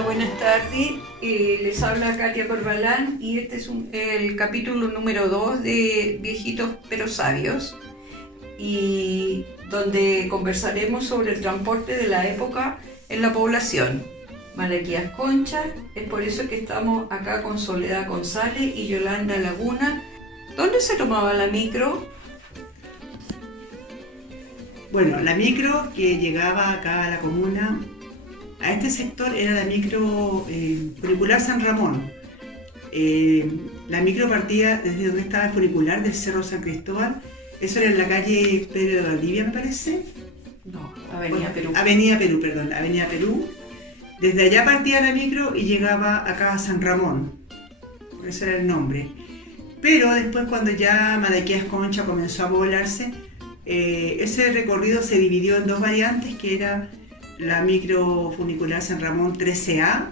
Hola, buenas tardes. Les habla Katia Corbalán y este es el capítulo número 2 de Viejitos pero Sabios, y donde conversaremos sobre el transporte de la época en la población. Malaquías Concha, es por eso que estamos acá con Soledad González y Yolanda Laguna. ¿Dónde se tomaba la micro? Bueno, la micro que llegaba acá a la comuna, a este sector, era la micro funicular San Ramón. La micro partía desde donde estaba el funicular del Cerro San Cristóbal. Eso era en la calle Pedro de Valdivia, me parece. No, Avenida Perú. Avenida Perú. Desde allá partía la micro y llegaba acá a San Ramón. Por eso era el nombre. Pero después, cuando ya Malaquías Concha comenzó a poblarse, ese recorrido se dividió en dos variantes, que era la micro funicular San Ramón 13A,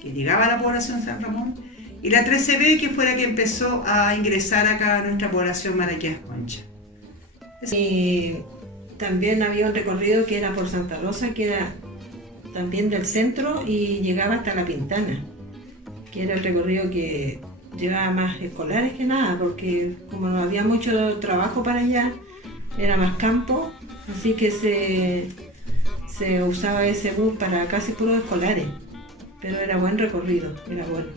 que llegaba a la población de San Ramón, y la 13B, que fue la que empezó a ingresar acá a nuestra población Malaquías Concha. Y también había un recorrido que era por Santa Rosa, que era también del centro y llegaba hasta La Pintana, que era el recorrido que llevaba más escolares que nada, porque como no había mucho trabajo para allá, era más campo, así que se usaba ese bus para casi puros escolares, pero era buen recorrido, era bueno.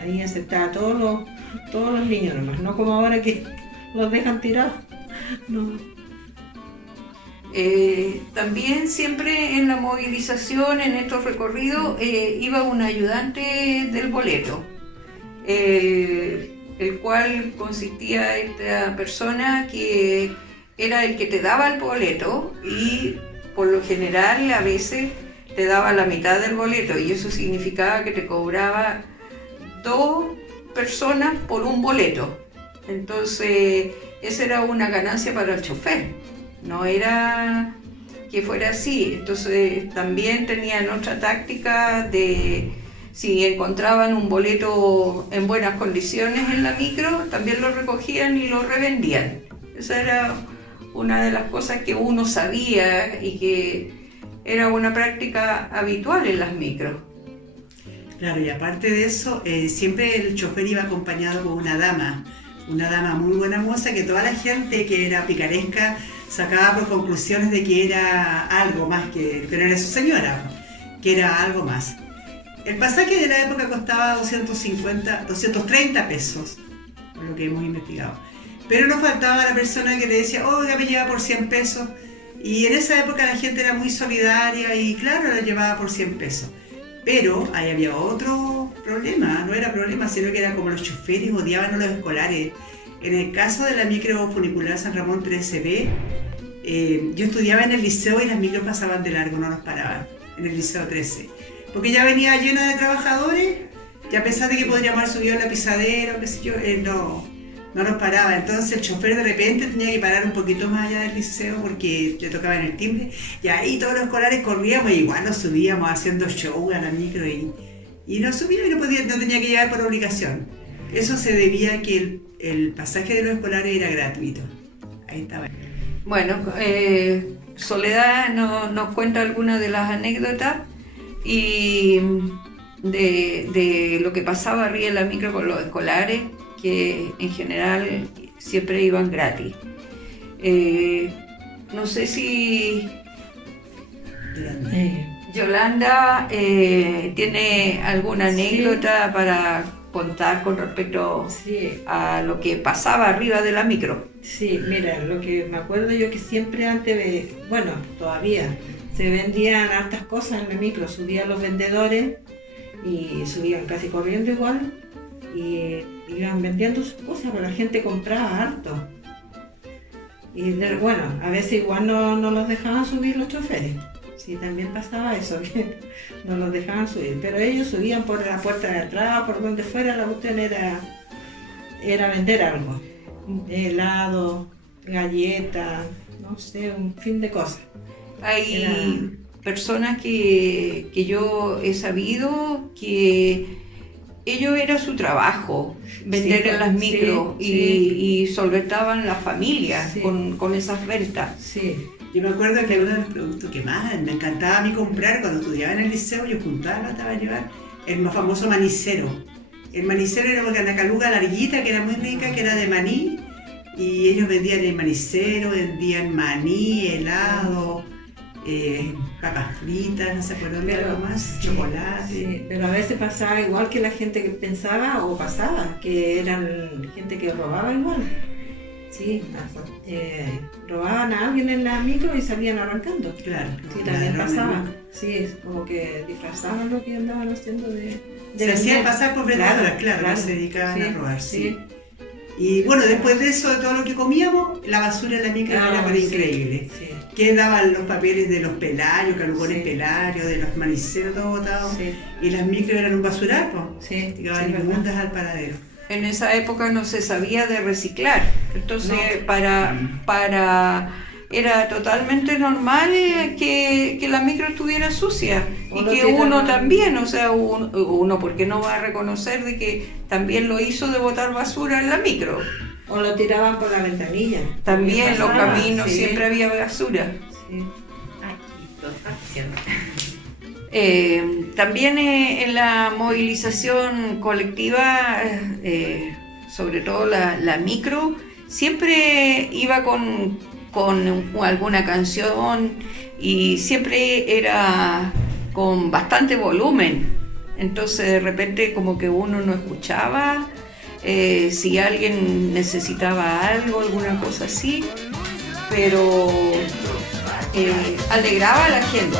Ahí aceptaba a todos los niños nomás, no como ahora que los dejan tirados. No. También siempre en la movilización, en estos recorridos, iba un ayudante del boleto, el cual consistía esta persona que era el que te daba el boleto, y por lo general a veces te daba la mitad del boleto, y eso significaba que te cobraba 2 personas por un boleto. Entonces esa era una ganancia para el chofer, no era que fuera así. Entonces también tenían otra táctica de, si encontraban un boleto en buenas condiciones en la micro, también lo recogían y lo revendían. Esa era una de las cosas que uno sabía y que era una práctica habitual en las micros. Claro, y aparte de eso, siempre el chofer iba acompañado con una dama muy buena moza, que toda la gente que era picaresca sacaba por conclusiones de que era algo más, que no era su señora, que era algo más. El pasaje de la época costaba 230 pesos, por lo que hemos investigado. Pero no faltaba la persona que le decía, oiga, me lleva por 100 pesos. Y en esa época la gente era muy solidaria y claro, la llevaba por 100 pesos. Pero ahí había otro problema, no era problema, sino que era como los choferes odiaban a los escolares. En el caso de la micro funicular San Ramón 13B, yo estudiaba en el liceo y las micros pasaban de largo, no nos paraban, en el liceo 13. Porque ya venía llena de trabajadores, y a pesar de que podríamos haber subido la pisadera, qué sé yo, no nos paraba. Entonces el chofer de repente tenía que parar un poquito más allá del liceo porque le tocaba en el timbre, y ahí todos los escolares corríamos y igual nos subíamos haciendo show a la micro y nos subíamos y no tenía que llegar por obligación. Eso se debía a que el pasaje de los escolares era gratuito. Ahí estaba. Bueno, Soledad nos cuenta algunas de las anécdotas y de lo que pasaba arriba en la micro con los escolares, que en general siempre iban gratis. No sé si Yolanda tiene alguna anécdota para contar con respecto a lo que pasaba arriba de la micro. Sí, mira, lo que me acuerdo yo que siempre antes, bueno, todavía se vendían hartas cosas en la micro, subían los vendedores y subían casi corriendo igual, y iban vendiendo sus cosas, pero la gente compraba harto. Y bueno, a veces igual no los dejaban subir los choferes. Sí, también pasaba eso, que no los dejaban subir. Pero ellos subían por la puerta de atrás, por donde fuera, la cuestión era vender algo. Helado, galletas, no sé, un fin de cosas. Hay personas que yo he sabido que ello era su trabajo, vender en las micros, y solventaban las familias con esas ventas. Sí. Yo me acuerdo que uno de los productos que más me encantaba a mí comprar cuando estudiaba en el liceo, yo juntaba plata para llevar el más famoso manicero. El manicero era una caluga larguita que era muy rica, que era de maní, y ellos vendían el manicero, vendían maní, helado, papas fritas, no sé por dónde, algo más, chocolate. Sí, pero a veces pasaba igual que la gente que pensaba o pasaba, que eran gente que robaba igual. Sí, robaban a alguien en la micro y salían arrancando. Claro. Sí, también pasaba. Sí, es como que disfrazaban lo que andaban haciendo se hacían pasar por vendedoras, claro, se dedicaban a robar, sí. Y bueno, después de eso, de todo lo que comíamos, la basura en la micro era pero increíble. Sí. Quedaban los papeles de los pelarios, calugones pelarios, de los maniceros, todo botado. Sí. Y las micros eran un basural, pues. Sí. Quedaban inmundas al paradero. En esa época no se sabía de reciclar, entonces era totalmente normal que la micro estuviera sucia y que uno también, o sea, uno porque no va a reconocer de que también lo hizo de botar basura en la micro. O lo tiraban por la ventanilla. También en los caminos siempre había basura. Sí. También en la movilización colectiva, sobre todo la micro, siempre iba con alguna canción y siempre era con bastante volumen. Entonces de repente como que uno no escuchaba si alguien necesitaba algo, alguna cosa así, pero alegraba a la gente.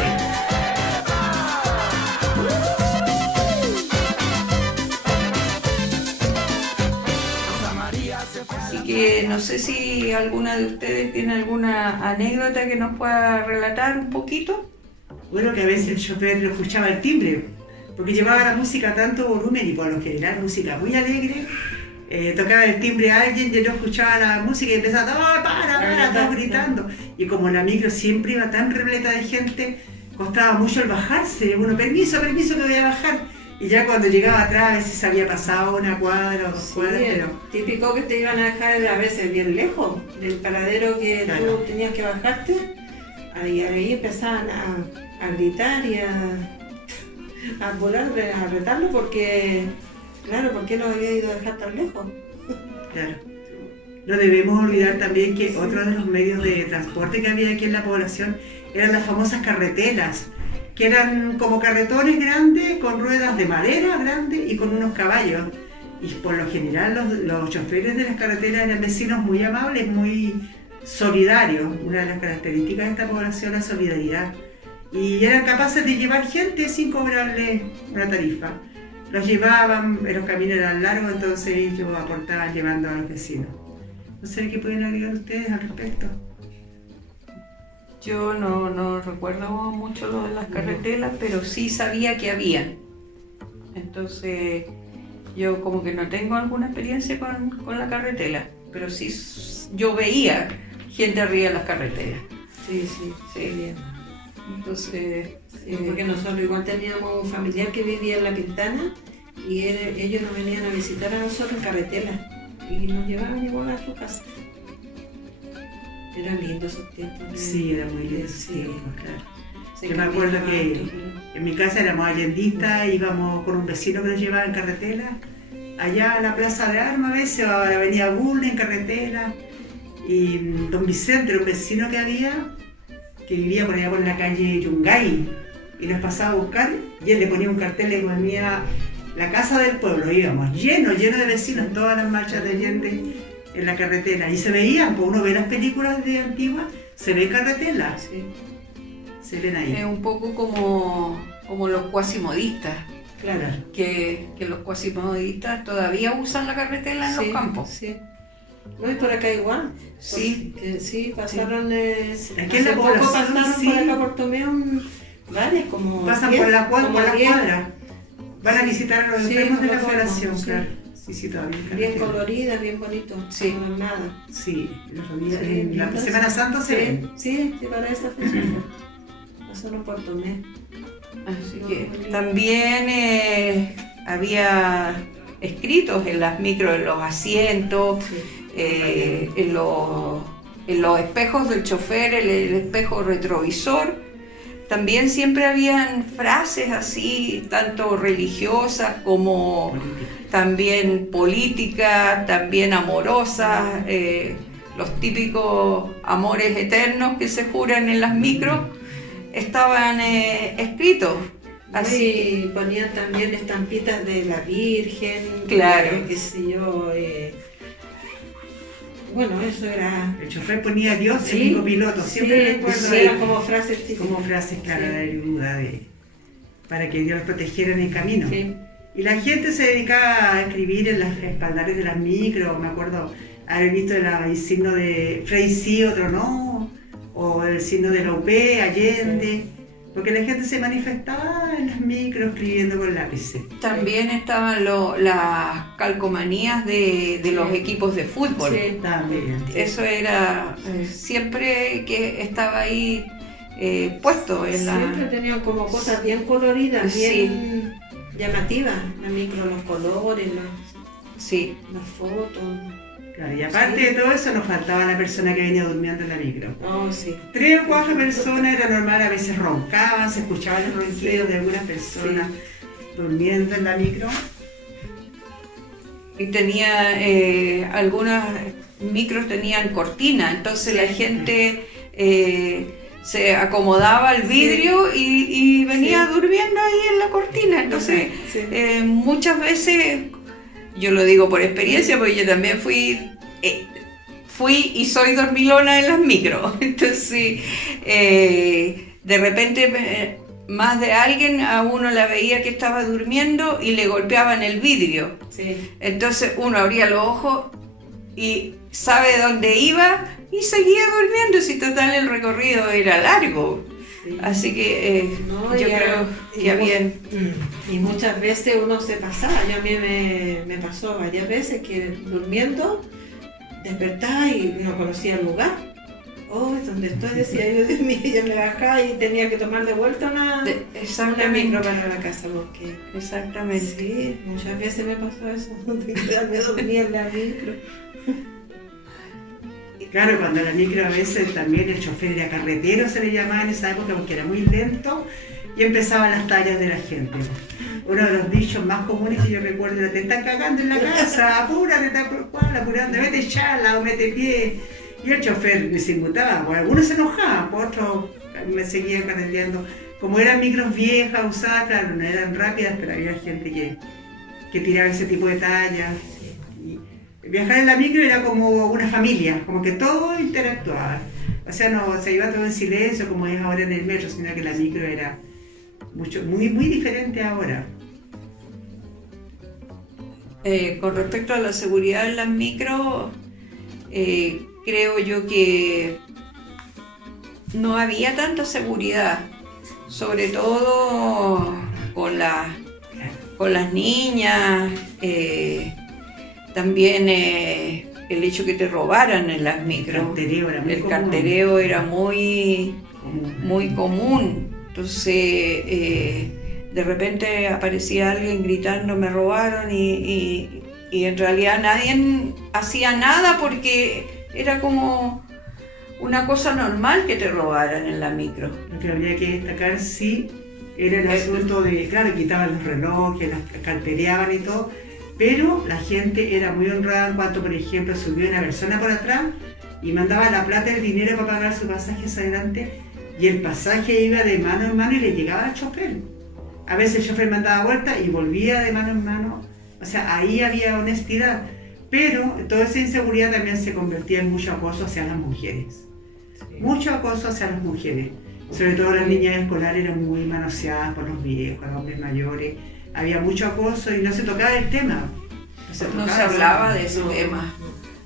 Que no sé si alguna de ustedes tiene alguna anécdota que nos pueda relatar un poquito. Bueno, que a veces el chofer no escuchaba el timbre, porque llevaba la música a tanto volumen y por lo general música muy alegre. Tocaba el timbre a alguien y yo escuchaba la música y empezaba todos gritando. Y como la micro siempre iba tan repleta de gente, costaba mucho el bajarse. Uno, permiso, que voy a bajar. Y ya cuando llegaba atrás a veces había pasado una cuadra o 2 cuadras, pero... Típico que te iban a dejar a veces bien lejos del paradero que tú tenías que bajarte. Ahí empezaban a gritar y a volar, a retarlo porque... Claro, ¿por qué lo había ido a dejar tan lejos? Claro. No debemos olvidar también que otro de los medios de transporte que había aquí en la población eran las famosas carretelas, que eran como carretones grandes con ruedas de madera grandes y con unos caballos. Y por lo general los choferes de las carreteras eran vecinos muy amables, muy solidarios. Una de las características de esta población es la solidaridad. Y eran capaces de llevar gente sin cobrarles una tarifa. Los llevaban, los caminos eran largos, entonces ellos aportaban llevando a los vecinos. No sé qué pueden agregar ustedes al respecto. Yo no recuerdo mucho lo de las carretelas, pero sí sabía que había. Entonces, yo como que no tengo alguna experiencia con la carretela, pero sí yo veía gente arriba de las carreteras. Sí, bien. Entonces... porque nosotros igual teníamos un familiar que vivía en La Pintana y ellos nos venían a visitar a nosotros en carretela y nos llevaban igual a su casa. Eran lindos esos tiempos. Sí, era muy lindo esos tiempos, claro. Yo me acuerdo que en mi casa éramos allendistas, íbamos con un vecino que nos llevaba en carretela, allá a la Plaza de Armas a veces, o a la Avenida Bulnes en carretela, y don Vicente era un vecino que había, que vivía por allá por la calle Yungay, y nos pasaba a buscar, y él le ponía un cartel y ponía la casa del pueblo, íbamos lleno de vecinos, todas las marchas de gente en la carretera, y se veían, pues uno ve las películas de antiguas, se ve carretela, se ven ahí. Es un poco como los cuasimodistas, claro. Que los cuasimodistas todavía usan la carretela en los campos. Sí. No, y por acá igual. Sí. Sí, pasaron, aquí en la población, pasaron por acá por Tomeo, varias como... Pasan 10, por la cuadra, van a visitar a los enfermos de la población, claro. Sí, todavía. Bien coloridas, bien bonito. Sí. No es nada. Sí, en la Semana Santa se ven. Sí, para esa fecha. Pasaron por Tomeo. Así que también había escritos en las micros, en los asientos, en en los espejos del chofer, el espejo retrovisor, también siempre habían frases así, tanto religiosas como también políticas, también amorosas, los típicos amores eternos que se juran en las micros, estaban escritos. Así. Y ponían también estampitas de la Virgen, Claro. qué sé yo. Bueno, eso era... El chofer ponía Dios Sí, en mi copiloto, siempre recuerdo sí, eran como frases típicas. como frases claras Sí. de ayuda, para que Dios los protegiera en el camino. Sí. Y la gente se dedicaba a escribir en las espaldales de las micros, me acuerdo haber visto el signo de Frey sí, otro no, o el signo de la UP, Allende, porque la gente se manifestaba en las micros escribiendo con lápices. También estaban las calcomanías de los equipos de fútbol. Sí. También. Eso era siempre que estaba ahí puesto en Siempre la... tenían como cosas bien coloridas, Sí. bien llamativas. La micro, los colores, Sí, las fotos. Claro, y aparte de todo eso nos faltaba la persona que venía durmiendo en la micro. Oh, sí. 3 o 4 personas era normal, a veces roncaban, se escuchaban los ronquidos de algunas personas durmiendo en la micro. y tenía algunas micros tenían cortina, entonces la gente se acomodaba al vidrio y venía durmiendo ahí en la cortina. Entonces Sí. muchas veces, yo lo digo por experiencia, porque yo también fui y soy dormilona en las micros. Entonces de repente más de alguien a uno la veía que estaba durmiendo y le golpeaban el vidrio. Sí. Entonces uno abría los ojos y sabe dónde iba y seguía durmiendo, si total el recorrido era largo. Sí. Así que No, yo y creo y que mu- habían... Y muchas veces uno se pasaba. Yo a mí me pasó varias veces que durmiendo despertaba y no conocía el lugar. Oh, es donde estoy, decía yo, Dios mío, ya me bajaba y tenía que tomar de vuelta una micro para la casa porque... Exactamente. Sí, muchas veces me pasó eso, de quedarme dormida en la micro. Claro, cuando la micro a veces también el chofer era carretero, se le llamaba en esa época porque era muy lento y empezaban las tallas de la gente. Uno de los dichos más comunes que yo recuerdo era: te están cagando en la casa, apúrate, apurando, mete chala o mete pie. Y el chofer se inmutaba, pues algunos se enojaban, pues otros me seguían carreteando. Como eran micros viejas, usadas, claro, no eran rápidas, pero había gente que tiraba ese tipo de tallas. Y viajar en la micro era como una familia, como que todo interactuaba. O sea, no se iba todo en silencio como es ahora en el metro, sino que la micro era muy diferente ahora. Con respecto a la seguridad en las micros, creo yo que no había tanta seguridad, sobre todo con las niñas, también el hecho que te robaran en las micros. El cartereo era muy muy común. Entonces, de repente aparecía alguien gritando: me robaron, y en realidad nadie hacía nada porque era como una cosa normal que te robaran en la micro. Lo que habría que destacar, sí, era el asunto de, claro, quitaban los relojes, las cartereaban y todo, pero la gente era muy honrada en cuanto, por ejemplo, subía una persona por atrás y mandaba la plata y el dinero para pagar su pasaje hacia adelante, y el pasaje iba de mano en mano y le llegaba al chofer. A veces el chofer mandaba vuelta y volvía de mano en mano. O sea, ahí había honestidad, pero toda esa inseguridad también se convertía en mucho acoso hacia las mujeres. Mucho acoso hacia las mujeres. Sobre todo las niñas escolares eran muy manoseadas por los viejos, los hombres mayores. Había mucho acoso y no se tocaba el tema. No se hablaba de ese tema.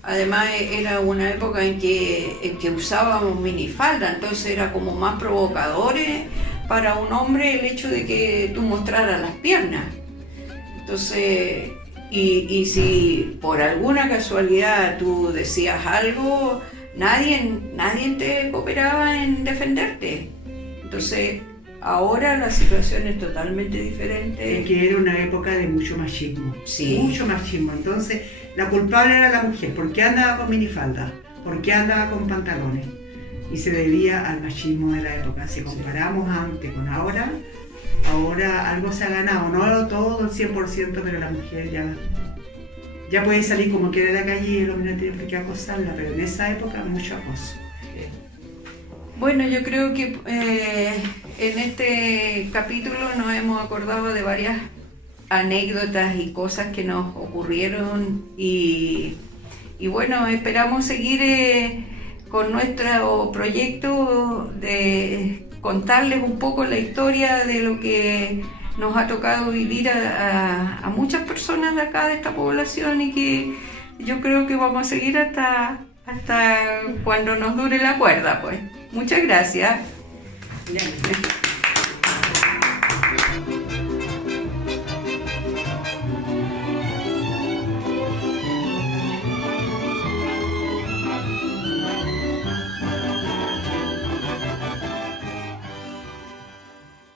Además era una época en que usábamos minifalda, entonces era como más provocadores para un hombre el hecho de que tú mostraras las piernas. Entonces, y si por alguna casualidad tú decías algo, nadie te cooperaba en defenderte. Entonces, ahora la situación es totalmente diferente. Es que era una época de mucho machismo. Sí. Mucho machismo. Entonces, la culpable era la mujer, porque andaba con minifalda. por qué andaba con pantalones. Y se debía al machismo de la época. Si comparamos antes con ahora algo se ha ganado, no todo el 100%, pero la mujer ya puede salir como quiera de la calle y el hombre no tiene por qué acosarla, pero en esa época mucho acoso. Bueno, yo creo que en este capítulo nos hemos acordado de varias anécdotas y cosas que nos ocurrieron y bueno, esperamos seguir con nuestro proyecto de contarles un poco la historia de lo que nos ha tocado vivir a muchas personas de acá, de esta población, y que yo creo que vamos a seguir hasta cuando nos dure la cuerda, pues. Muchas gracias. Ya.